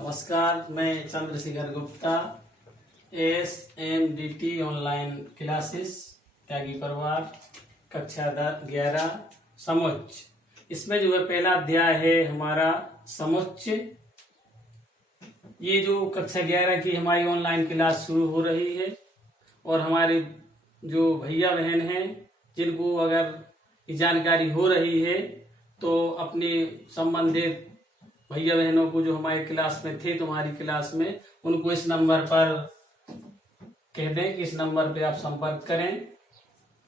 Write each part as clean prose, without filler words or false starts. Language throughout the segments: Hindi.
नमस्कार, मैं Chandrashekhar Gupta. SMDT online classes Tyagi परिवार कक्षा 11 समुच्च। इसमें जो है पहला अध्याय है हमारा समुच्च। ये जो कक्षा 11 की हमारी ऑनलाइन क्लास शुरू हो रही है और हमारे जो भैया बहन हैं जिनको अगर ये जानकारी हो रही है तो अपने संबंधित भैया बहनों को जो हमारी क्लास में थे तुम्हारी क्लास में उनको इस नंबर पर कह दें कि इस नंबर पे आप संपर्क करें,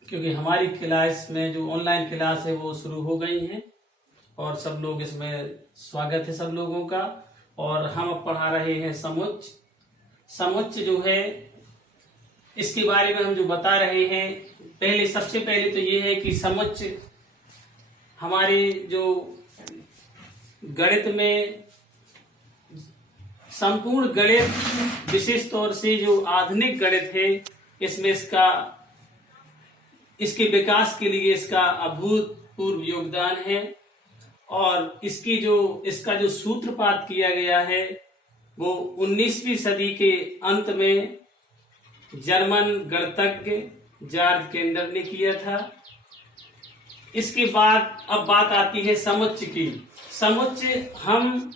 क्योंकि हमारी क्लास में जो ऑनलाइन क्लास है वो शुरू हो गई है और सब लोग इसमें स्वागत है सब लोगों का। और हम अब पढ़ा रहे हैं समुच्च। समुच्च जो है इसके बारे में हम जो बता रहे हैं, सबसे पहले तो ये है कि समुच्च हमारे जो गणित में संपूर्ण गणित विशेष तौर से जो आधुनिक गणित है इसमें इसके विकास के लिए इसका अभूतपूर्व योगदान है। और इसका जो सूत्रपात किया गया है वो 19वीं सदी के अंत में जर्मन गणितज्ञ जॉर्ज केंडर ने किया था। इसके बाद अब बात आती है समुच्च की। समुच्च हम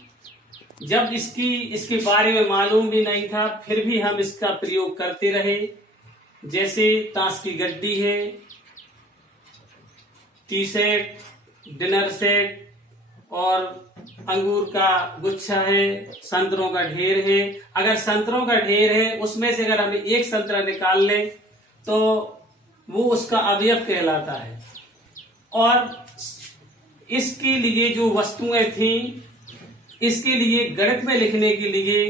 जब इसके बारे में मालूम भी नहीं था फिर भी हम इसका प्रयोग करते रहे। जैसे ताश की गड्डी है, टी सेट, डिनर सेट और अंगूर का गुच्छा है, संतरों का ढेर है। अगर संतरों का ढेर है उसमें से अगर हमें एक संतरा निकाल ले तो वो उसका अवयव कहलाता है। और इसके लिए जो वस्तुएं थी, इसके लिए गणित में लिखने के लिए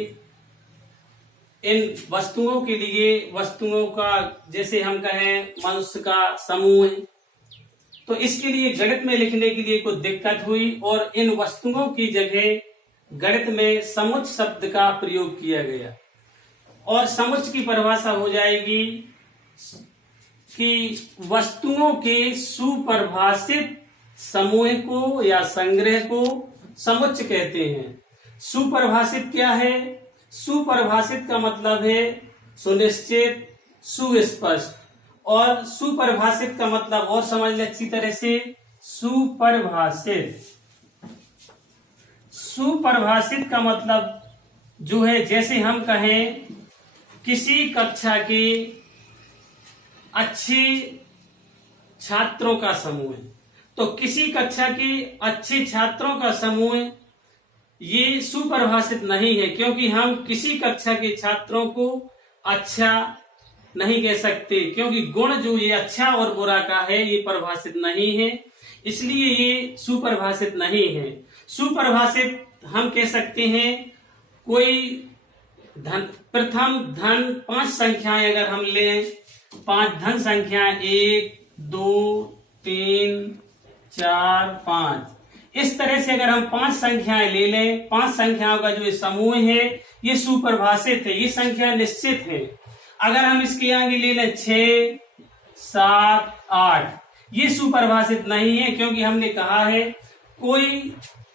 इन वस्तुओं का जैसे हम कहें मनुष्य का समूह है, तो इसके लिए गणित में लिखने के लिए कोई दिक्कत हुई और इन वस्तुओं की जगह गणित में समुच्च शब्द का प्रयोग किया गया। और समुच्च की परिभाषा हो जाएगी कि वस्तुओं के सुपरिभाषित समूह को या संग्रह को समुच्च कहते हैं। सुपरिभाषित क्या है? सुपरिभाषित का मतलब है सुनिश्चित, सुस्पष्ट। और सुपरिभाषित का मतलब और समझ ले अच्छी तरह से, सुपरिभाषित का मतलब जो है जैसे हम कहें किसी कक्षा के अच्छे छात्रों का समूह है, तो किसी कक्षा के अच्छे छात्रों का समूह ये सुपरिभाषित नहीं है, क्योंकि हम किसी कक्षा के छात्रों को अच्छा नहीं कह सकते, क्योंकि गुण जो ये अच्छा और बुरा का है ये परिभाषित नहीं है, इसलिए ये सुपरिभाषित नहीं है। सुपरिभाषित हम कह सकते हैं कोई प्रथम धन 5 संख्याएं अगर हम लें, 5 धन संख्याएं 1, 2, 3, 4, 5, इस तरह से अगर हम 5 संख्याएं ले लें, 5 संख्याओं का जो ये समूह है ये सुपरिभाषित है, ये संख्या निश्चित है। अगर हम इसके आगे ले लें 6, 7, 8, ये सुपरिभाषित नहीं है, क्योंकि हमने कहा है कोई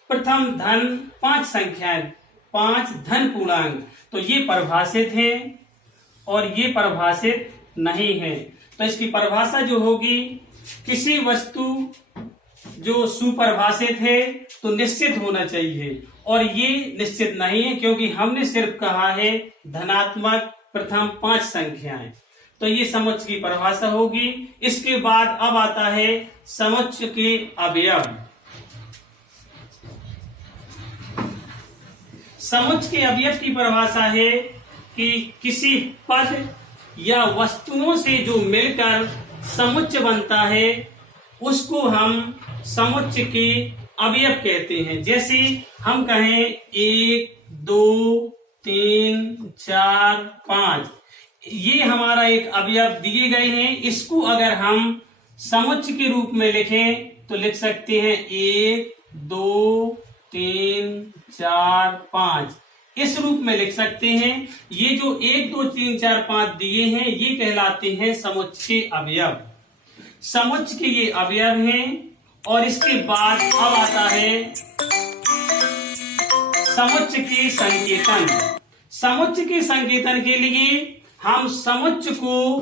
प्रथम धन 5 संख्याएं, 5 धन पूर्णांक, तो ये परिभाषित है और ये परिभाषित नहीं है। तो इसकी परिभाषा जो होगी, किसी वस्तु जो सुपरिभाषित है तो निश्चित होना चाहिए, और ये निश्चित नहीं है क्योंकि हमने सिर्फ कहा है धनात्मक प्रथम 5 संख्याएं। तो ये समुच्च की परिभाषा होगी। इसके बाद अब आता है समुच्च के अवयव। समुच्च के अवयव की परिभाषा है कि किसी पद या वस्तुओं से जो मिलकर समुच्च बनता है उसको हम समुच्च के अवयव कहते हैं। जैसे हम कहें 1, 2, 3, 4, 5, ये हमारा एक अवयव दिए गए हैं। इसको अगर हम समुच्च के रूप में लिखें तो लिख सकते हैं 1, 2, 3, 4, 5, इस रूप में लिख सकते हैं। ये जो 1, 2, 3, 4, 5 दिए हैं ये कहलाते हैं समुच्च के अवयव। समुच्च के ये अवयव हैं। और इसके बाद अब आता है समुच्चयी संकेतन। समुच्चयी संकेतन के लिए हम समुच्चय को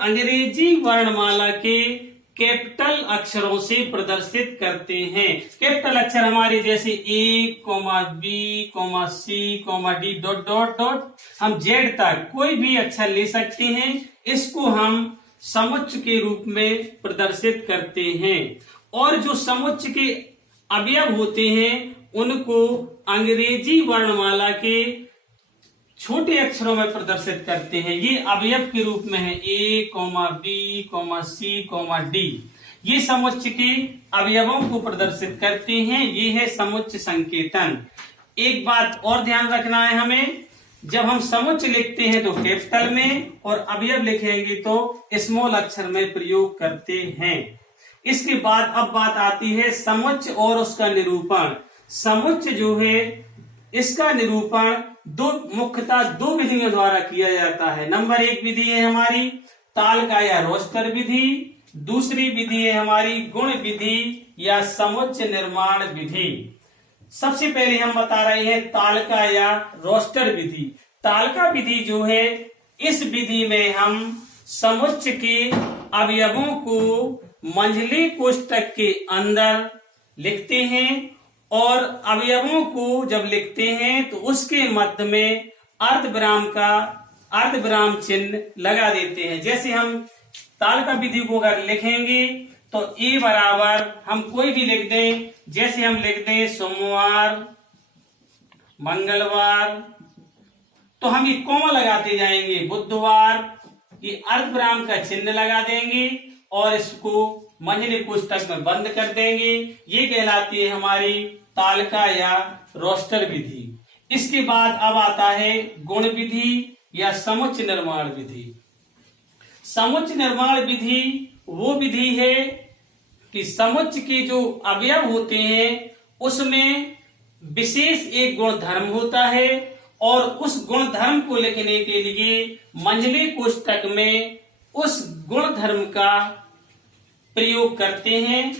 अंग्रेजी वर्णमाला के कैपिटल अक्षरों से प्रदर्शित करते हैं। कैपिटल अक्षर हमारे जैसे A, B, C, D dot dot dot, हम Z तक कोई भी अक्षर ले सकते हैं। इसको हम समुच्चय के रूप में प्रदर्शित करते हैं। और जो समुच्चय के अवयव होते हैं उनको अंग्रेजी वर्णमाला के छोटे अक्षरों में प्रदर्शित करते हैं। ये अवयव के रूप में है A, B, C, D। ये समुच्चय के अवयवों को प्रदर्शित करते हैं। ये है समुच्चय संकेतन। एक बात और ध्यान रखना है हमें, जब हम समुच्चय लिखते हैं तो कैपिटल में और अवयव लिखेंगे तो स्मॉल अक्षर में प्रयोग करते हैं। इसके बाद अब बात आती है समुच्चय और उसका निरूपण। समुच्चय जो है इसका निरूपण मुख्यतः दो विधियों द्वारा किया जाता है। नंबर 1 विधि है हमारी तालिका या रोस्टर विधि, दूसरी विधि है हमारी गुण विधि या समुच्चय निर्माण विधि। सबसे पहले हम बता रहे हैं तालिका या रोस्टर विधि। तालिका विधि जो है, इस विधि में हम समुच्चय के अवयवों को मंझले कोष्ठक के अंदर लिखते हैं और अवयवों को जब लिखते हैं तो उसके मध्य में अर्धविराम चिन्ह लगा देते हैं। जैसे हम तालिका विधि को अगर लिखेंगे तो A बराबर हम कोई भी लिख दें, जैसे हम लिख दें सोमवार, मंगलवार, तो हम ये कोमा लगाते जाएंगे। बुधवार, ये अर्धविराम का चिन्ह लगा देंगे और इसको मंझले कोष्ठक में बंद कर देंगे। ये कहलाती है हमारी तालिका या रोस्टर विधि। इसके बाद अब आता है गुण विधि या समुच्चय निर्माण विधि। समुच्चय निर्माण विधि वो विधि है कि समुच्चय के जो अवयव होते हैं उसमें विशेष एक गुणधर्म होता है और उस गुणधर्म को लिखने के लिए मंझले कोष्ठक में उस गुणधर्म का प्रयोग करते हैं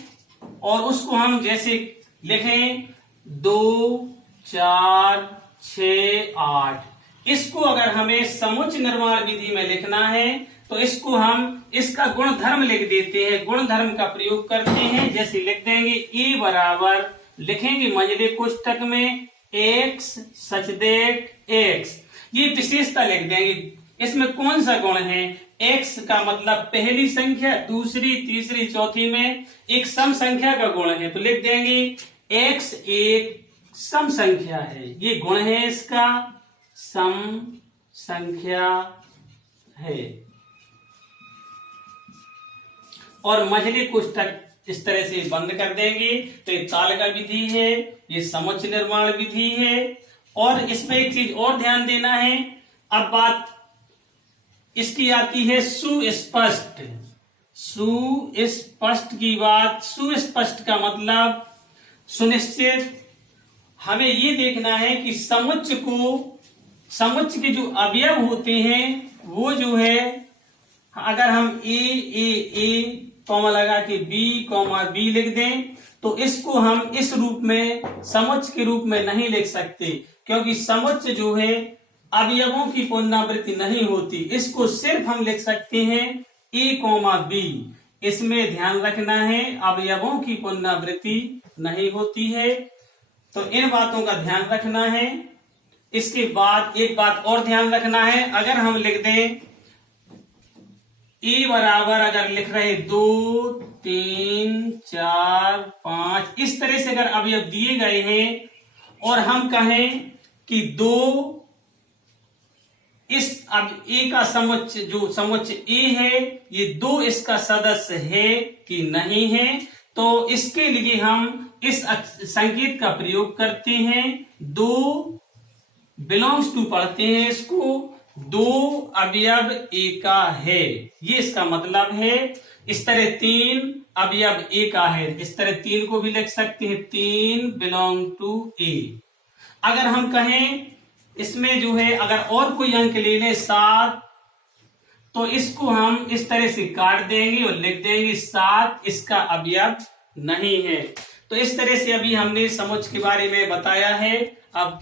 और उसको हम जैसे लिखें 2, 4, 6, 8। इसको अगर हमें समुच्चय निर्माण विधि में लिखना है तो इसको हम इसका गुणधर्म लिख देते हैं, गुणधर्म का प्रयोग करते हैं। जैसे लिख देंगे A बराबर लिखेंगे मंझले कोष्ठक में x सचदेव x, ये विशेषता लिख देंगे। इसमें कौन सा गुण है? x का मतलब पहली संख्या, दूसरी, तीसरी, चौथी में एक सम संख्या का गुण है, तो लिख देंगे x एक सम संख्या है, ये गुण है इसका, सम संख्या है। और मंझले कोष्ठक इस तरह से बंद कर देंगे। तो ये तालिका विधि है, ये समुच्चय निर्माण विधि है। और इसमें एक चीज और ध्यान देना है, अब बात इसकी आती है सुस्पष्ट। सुस्पष्ट की बात, सुस्पष्ट का मतलब सुनिश्चित। हमें ये देखना है कि समुच्चय के जो अवयव होते हैं वो जो है, अगर हम ए कॉमा लगा के बी लिख दें तो इसको हम इस रूप में समुच्चय के रूप में नहीं लिख सकते, क्योंकि समुच्चय जो है अवयवों की पुनरावृत्ति नहीं होती। इसको सिर्फ हम लिख सकते हैं A, B। इसमें ध्यान रखना है अवयवों की पुनरावृत्ति नहीं होती है, तो इन बातों का ध्यान रखना है। इसके बाद एक बात और ध्यान रखना है, अगर हम लिख दें A बराबर, अगर लिख रहे 2, 3, 4, 5, इस तरह से अगर अवयव दिए गए हैं और हम कहें कि 2 इस अब A का समुच्चय, जो समुच्चय A है, ये 2 इसका सदस्य है कि नहीं है, तो इसके लिए हम इस संकेत का प्रयोग करते हैं। 2 बिलोंग्स टू पढ़ते हैं इसको, 2 अवयव A का है, ये इसका मतलब है। इस तरह 3 अवयव A का है, इस तरह 3 को भी लिख सकते हैं, 3 बिलोंग टू A। अगर हम कहें इसमें जो है अगर और कोई अंक ले लें 7, तो इसको हम इस तरह से काट देंगे और लिख देंगे 7 इसका अवयव नहीं है। तो इस तरह से अभी हमने समुच्चय के बारे में बताया है। अब